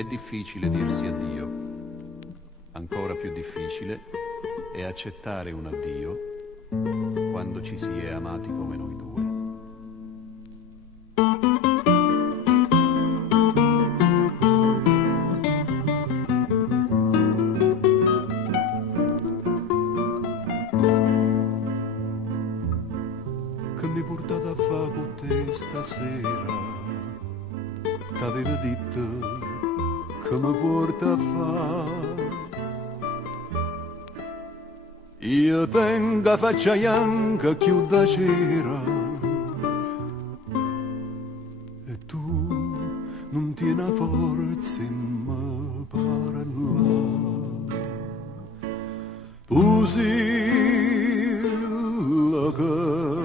È difficile dirsi addio, ancora più difficile è accettare un addio quando ci si è amati come noi due. Che mi portate a fare con te stasera, t'aveva detto che mi porta a fare. Io tengo faccia bianca più da cera e tu non tieni la forza in me parlare. Pusilla che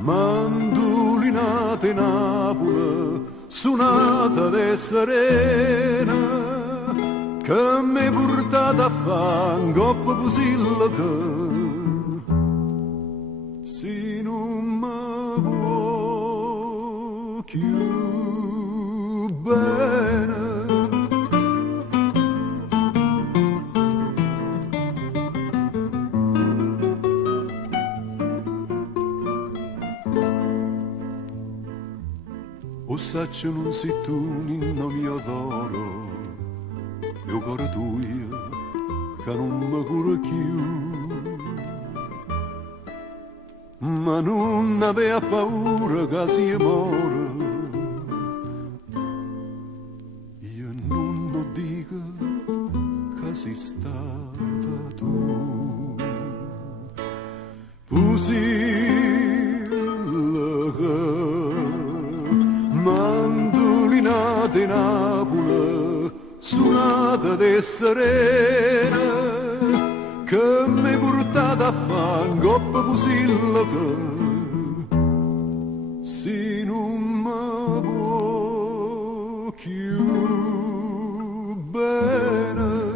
mandolinata in Napoli, suonata de serena, che mi portata a fare un coppo pusilla che si non mi può più bene. O saccio non sei tu, ninno mio d'oro, io cuore tuo che non mi cura più. Ma non aveva paura che si muore, io non dico che sei stata tu. Pusilla che mandolinata in Napoli, suonata de serena, che mi portata a fare un coppo pusilla che si non mi può più bene.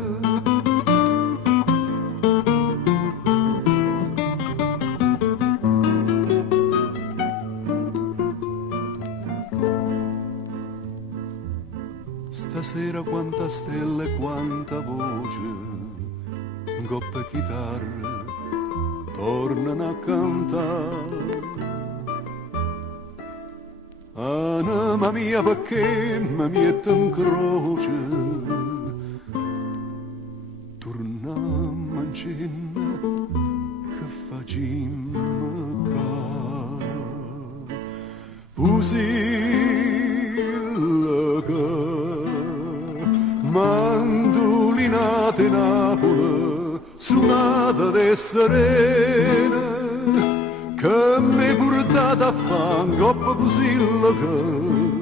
Stasera quanta stella e quanta voce, un coppa e chitarra tornano a cantare. Anima mia perché mi mette in croce, torniamo insieme che facciamo ca. Pusilla che mandolinata in Napoli, suonata de serena, che mi portata a fare un coppo pusilla che